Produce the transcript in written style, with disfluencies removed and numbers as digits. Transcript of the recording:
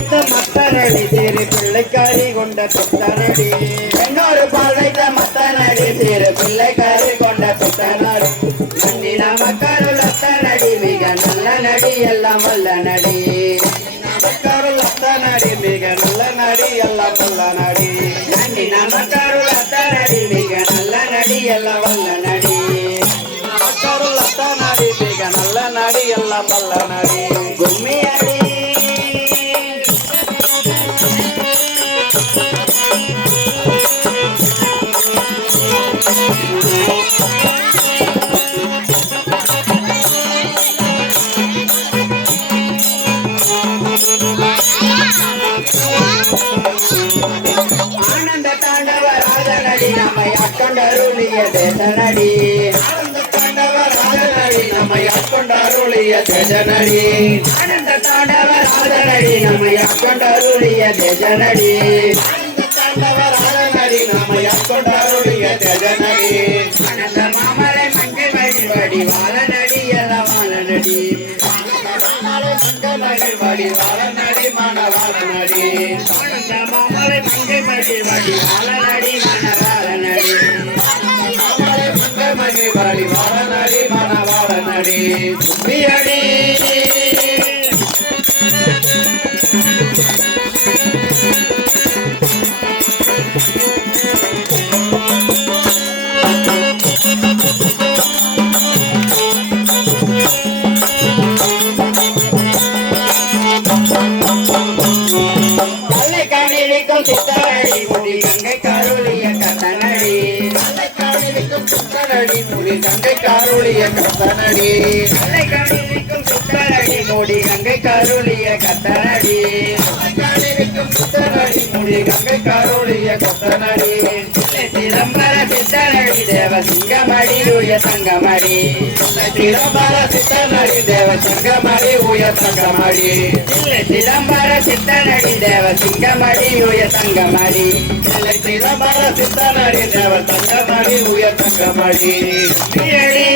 வைத்த மத்தனடி சிறு பிள்ளைக்காரி கொண்ட பித்தனடி இன்னொரு பால் வைத்த மத்தனடி சிறு பிள்ளைக்காரி கொண்ட பித்தனடி நன்னின மக்களுள் அத்தனடி மிக நல்ல நடி எல்லாம் வல்ல நடி மக்களுள் அத்தனடி மிக நல்ல நடி எல்லாம் வல்ல நடி நன்னின மக்களுள் அத்தனடி மிக நல்ல நடி எல்லாம் வல்ல நடி மக்களுள் அத்தனடி மிக நல்ல நடி எல்லாம் வல்ல நடி கும்மியடி ஆனந்த தாண்டவ ராஜனடி நம்மை ஆட்கொண்டருளிய தேசனடி ஆனந்த தாண்டவ ராஜனடி நம்மை ஆட்கொண்டருளிய தேஜனடி ஆனந்த தாண்டவ ராஜனடி நம்மை ஆட்கொண்டருளிய தேசனடி ஆனந்த தாண்டவ ராஜனடி நம்மை ஆட்கொண்டருளிய தேஜனடி ஆனந்த மாமலை மங்கை வழிபடி வாழநடி எலவான நடி வடி வாழநடி மணவாளநடி ஆனந்த மாமலை மங்கை வழிபடி வாழநடி மணவாளநடி மாமலை மங்கமணி வடி வாழநடி மணவாளநடி கும்மியடி சித்தரடி முடி கங்கை காருளிய கத்தனடி சித்தரடி முடி கங்கை காருளிய கத்தனடி நல்லை காணிக்கும் சித்தரடி முடி கங்கை காருளிய கத்தனடி சித்தரடி முடி கங்கை காருளிய கத்தனடி சிதம்பர சித்தரடி தேவ சிங்கமடி உய தங்கமடி சிதம்பர சித்தனடி தேவ சங்கமடி உய தங்கமடி சிதம்பர சித்தனடி தேவ சிங்கமடி உய தங்கமடி சிதம்பர சித்தனடி தேவ தங்கமடி உய தங்கமடி கும்மியடி